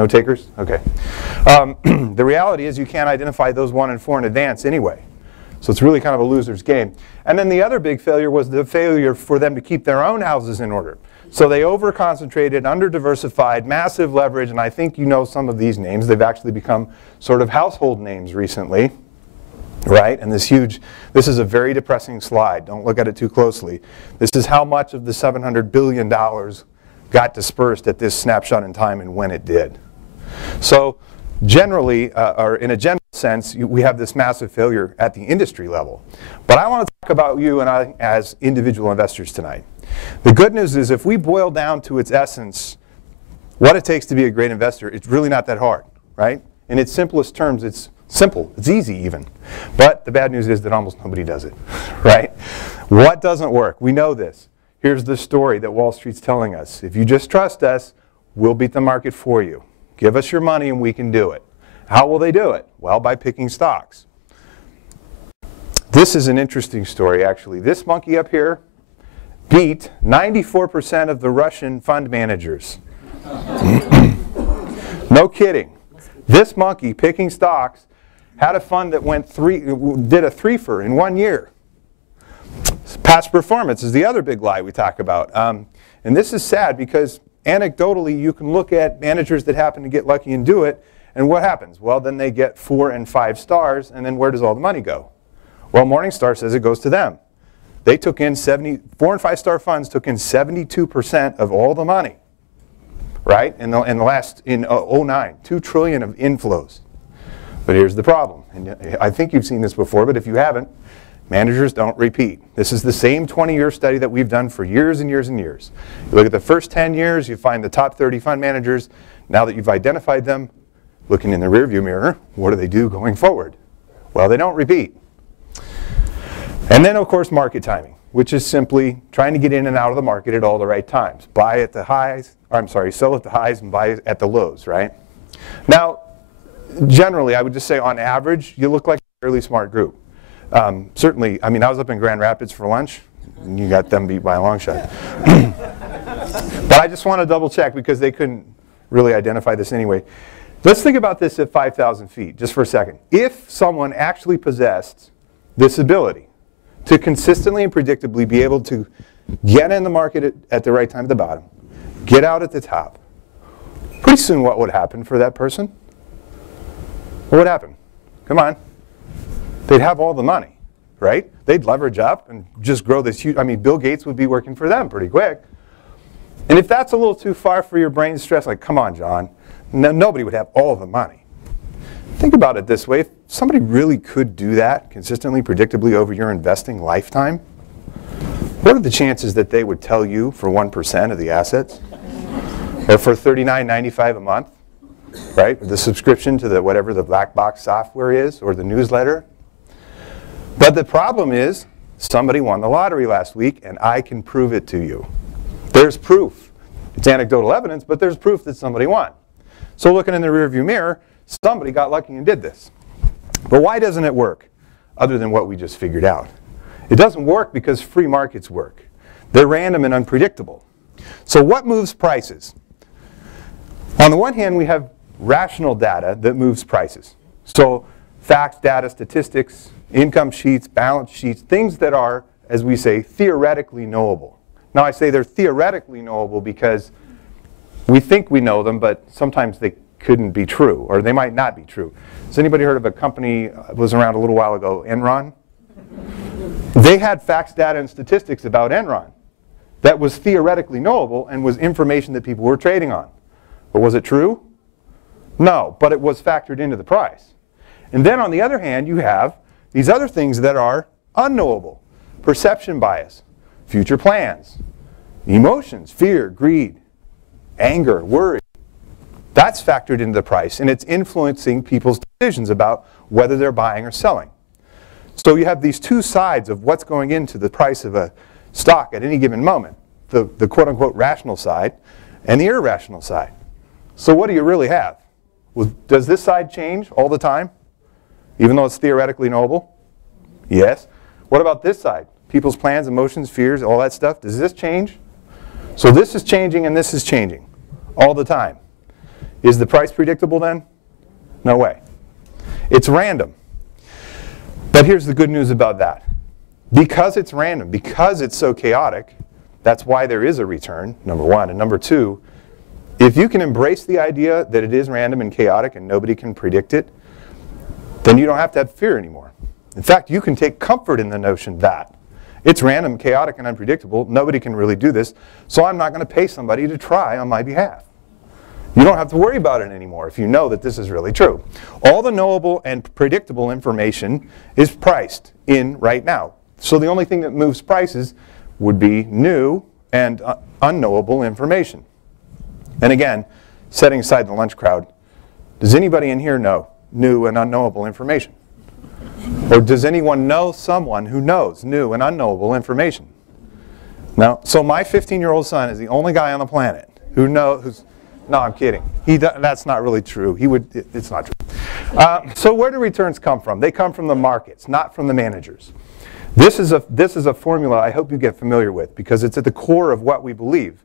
No takers? Okay. The reality is you can't identify those 1 and 4 in advance anyway. So it's really kind of a loser's game. And then the other big failure was the failure for them to keep their own houses in order. So they over-concentrated, under-diversified, massive leverage, and I think you know some of these names. They've actually become sort of household names recently, right? And this is a very depressing slide. Don't look at it too closely. This is how much of the $700 billion got dispersed at this snapshot in time and when it did. So generally, or in a general sense, we have this massive failure at the industry level. But I want to talk about you and I as individual investors tonight. The good news is if we boil down to its essence what it takes to be a great investor, it's really not that hard, right? In its simplest terms, it's simple. It's easy even. But the bad news is that almost nobody does it, right? What doesn't work? We know this. Here's the story that Wall Street's telling us. If you just trust us, we'll beat the market for you. Give us your money and we can do it. How will they do it? Well, by picking stocks. This is an interesting story, actually. This monkey up here beat 94% of the Russian fund managers. No kidding. This monkey, picking stocks, had a fund that did a threefer in 1 year. Past performance is the other big lie we talk about. And this is sad because anecdotally you can look at managers that happen to get lucky and do it, and what happens? Well, then they get 4 and 5 stars, and then where does all the money go? Well, Morningstar says it goes to them. They took in 4 and 5-star funds took in 72% of all the money, right? In 09, $2 trillion of inflows. But here's the problem, and I think you've seen this before, but if you haven't, managers don't repeat. This is the same 20-year study that we've done for years and years and years. You look at the first 10 years, you find the top 30 fund managers. Now that you've identified them, looking in the rearview mirror, what do they do going forward? Well, they don't repeat. And then, of course, market timing, which is simply trying to get in and out of the market at all the right times. Buy at the highs, sell at the highs and buy at the lows, right? Now, generally, I would just say on average, you look like a fairly smart group. Certainly, I mean, I was up in Grand Rapids for lunch, and you got them beat by a long shot. But I just want to double check because they couldn't really identify this anyway. Let's think about this at 5,000 feet, just for a second. If someone actually possessed this ability to consistently and predictably be able to get in the market at the right time at the bottom, get out at the top, pretty soon what would happen for that person? What would happen? Come on. They'd have all the money, right? They'd leverage up and just grow this huge, I mean, Bill Gates would be working for them pretty quick. And if that's a little too far for your brain stress, like, come on, John, nobody would have all the money. Think about it this way. If somebody really could do that consistently, predictably over your investing lifetime, what are the chances that they would tell you for 1% of the assets? Or for $39.95 a month, right? The subscription to the whatever the black box software is, or the newsletter. But the problem is, somebody won the lottery last week, and I can prove it to you. There's proof. It's anecdotal evidence, but there's proof that somebody won. So looking in the rearview mirror, somebody got lucky and did this. But why doesn't it work, other than what we just figured out? It doesn't work because free markets work. They're random and unpredictable. So what moves prices? On the one hand, we have rational data that moves prices. So facts, data, statistics, income sheets, balance sheets, things that are, as we say, theoretically knowable. Now I say they're theoretically knowable because we think we know them, but sometimes they couldn't be true, or they might not be true. Has anybody heard of a company that was around a little while ago, Enron? They had facts, data, and statistics about Enron that was theoretically knowable and was information that people were trading on. But was it true? No, but it was factored into the price. And then on the other hand, you have these other things that are unknowable. Perception bias, future plans, emotions, fear, greed, anger, worry. That's factored into the price, and it's influencing people's decisions about whether they're buying or selling. So you have these two sides of what's going into the price of a stock at any given moment, the quote-unquote rational side and the irrational side. So what do you really have? Well, does this side change all the time, even though it's theoretically knowable? Yes. What about this side? People's plans, emotions, fears, all that stuff. Does this change? So this is changing and this is changing all the time. Is the price predictable then? No way. It's random. But here's the good news about that. Because it's random, because it's so chaotic, that's why there is a return, number one. And number two, if you can embrace the idea that it is random and chaotic and nobody can predict it, then you don't have to have fear anymore. In fact, you can take comfort in the notion that it's random, chaotic, and unpredictable. Nobody can really do this, so I'm not going to pay somebody to try on my behalf. You don't have to worry about it anymore if you know that this is really true. All the knowable and predictable information is priced in right now. So the only thing that moves prices would be new and unknowable information. And again, setting aside the lunch crowd, does anybody in here know new and unknowable information? Or does anyone know someone who knows new and unknowable information? No. So my 15-year-old son is the only guy on the planet who knows. No, I'm kidding. That's not really true. It's not true. So where do returns come from? They come from the markets, not from the managers. This is a formula I hope you get familiar with, because it's at the core of what we believe,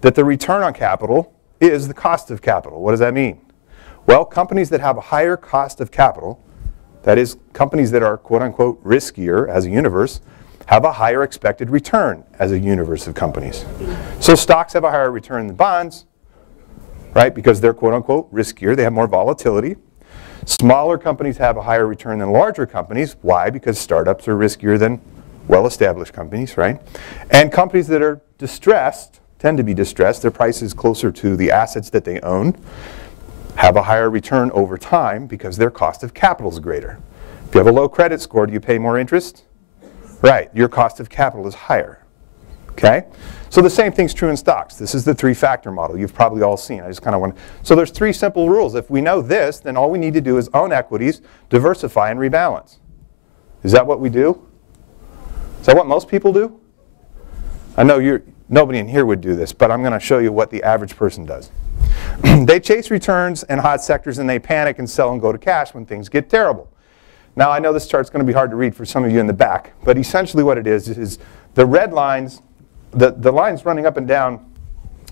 that the return on capital is the cost of capital. What does that mean? Well, companies that have a higher cost of capital, that is, companies that are quote-unquote riskier as a universe, have a higher expected return as a universe of companies. So stocks have a higher return than bonds, right, because they're quote-unquote riskier. They have more volatility. Smaller companies have a higher return than larger companies. Why? Because startups are riskier than well-established companies, right? And companies that are distressed, tend to be distressed, their price is closer to the assets that they own, have a higher return over time because their cost of capital is greater. If you have a low credit score, do you pay more interest? Right, your cost of capital is higher. Okay? So the same thing's true in stocks. This is the three-factor model you've probably all seen. I just kind of want to. So there's three simple rules. If we know this, then all we need to do is own equities, diversify, and rebalance. Is that what we do? Is that what most people do? I know nobody in here would do this, but I'm going to show you what the average person does. They chase returns in hot sectors, and they panic and sell and go to cash when things get terrible. Now, I know this chart's going to be hard to read for some of you in the back, but essentially what it is the red lines, the lines running up and down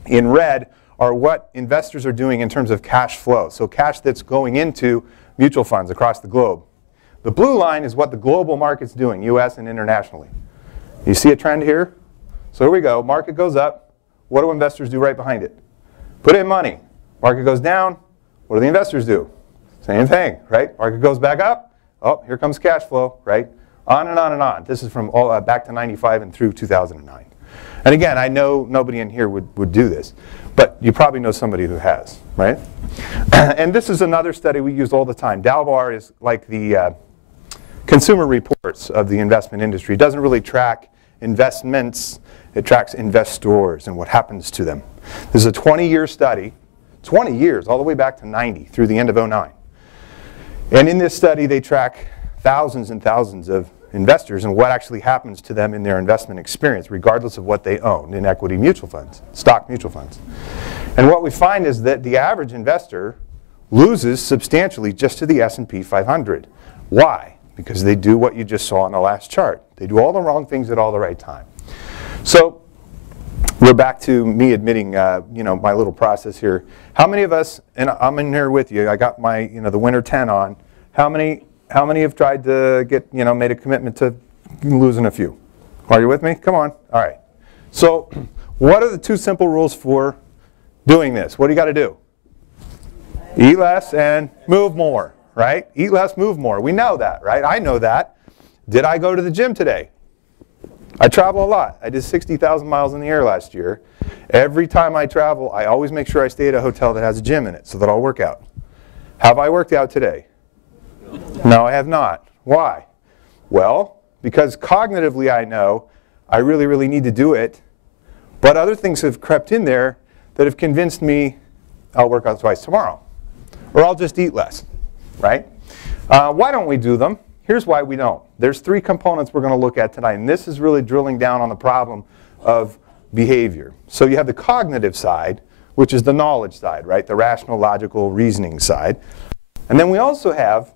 in red are what investors are doing in terms of cash flow, so cash that's going into mutual funds across the globe. The blue line is what the global market's doing, US and internationally. You see a trend here? So here we go. Market goes up. What do investors do right behind it? Put in money. Market goes down. What do the investors do? Same thing, right? Market goes back up. Oh, here comes cash flow, right? On and on and on. This is from all, back to 95 and through 2009. And again, I know nobody in here would do this, but you probably know somebody who has, right? And this is another study we use all the time. Dalbar is like the Consumer Reports of the investment industry. It doesn't really track investments. It tracks investors and what happens to them. This is a 20-year study, 20 years, all the way back to 90 through the end of 09. And in this study, they track thousands and thousands of investors and what actually happens to them in their investment experience, regardless of what they own in equity mutual funds, stock mutual funds. And what we find is that the average investor loses substantially just to the S&P 500. Why? Because they do what you just saw on the last chart. They do all the wrong things at all the right time. So we're back to me admitting, my little process here. How many of us, and I'm in here with you, I got my, the winter 10 on. How many have tried to get, made a commitment to losing a few? Are you with me? Come on. All right. So what are the two simple rules for doing this? What do you got to do? Eat less and move more, right? Eat less, move more. We know that, right? I know that. Did I go to the gym today? I travel a lot. I did 60,000 miles in the air last year. Every time I travel, I always make sure I stay at a hotel that has a gym in it so that I'll work out. Have I worked out today? No, I have not. Why? Well, because cognitively I know I really, really need to do it, but other things have crept in there that have convinced me I'll work out twice tomorrow, or I'll just eat less, right? Why don't we do them? Here's why we don't. There's three components we're going to look at tonight, and this is really drilling down on the problem of behavior. So you have the cognitive side, which is the knowledge side, right? The rational, logical, reasoning side. And then we also have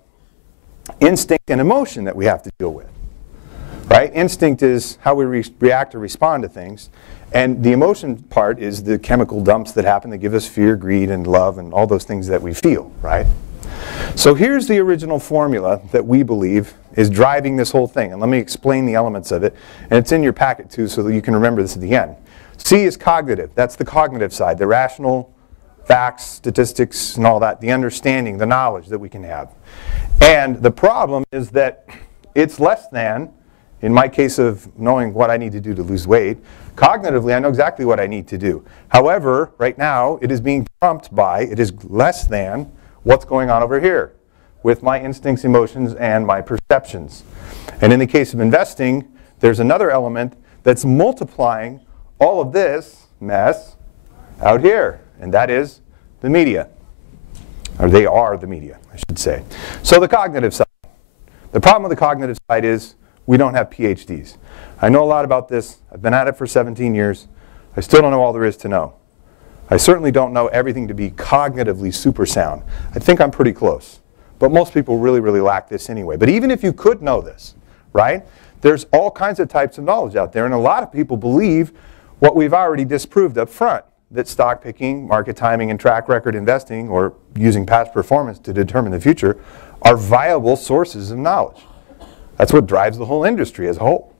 instinct and emotion that we have to deal with, right? Instinct is how we react or respond to things, And the emotion part is the chemical dumps that happen that give us fear, greed, and love, and all those things that we feel, right? So here's the original formula that we believe is driving this whole thing. And let me explain the elements of it. And it's in your packet too, so that you can remember this at the end. C is cognitive. That's the cognitive side, the rational facts, statistics, and all that, the understanding, the knowledge that we can have. And the problem is that it's less than, in my case of knowing what I need to do to lose weight, cognitively I know exactly what I need to do. However, right now it is being trumped by, it is less than what's going on over here with my instincts, emotions, and my perceptions. And in the case of investing, there's another element that's multiplying all of this mess out here, and that is the media. Or they are the media, I should say. So the cognitive side. The problem with the cognitive side is we don't have PhDs. I know a lot about this. I've been at it for 17 years. I still don't know all there is to know. I certainly don't know everything to be cognitively super sound. I think I'm pretty close. But most people really, really lack this anyway. But even if you could know this, right, there's all kinds of types of knowledge out there. And a lot of people believe what we've already disproved up front, that stock picking, market timing, and track record investing, or using past performance to determine the future, are viable sources of knowledge. That's what drives the whole industry as a whole.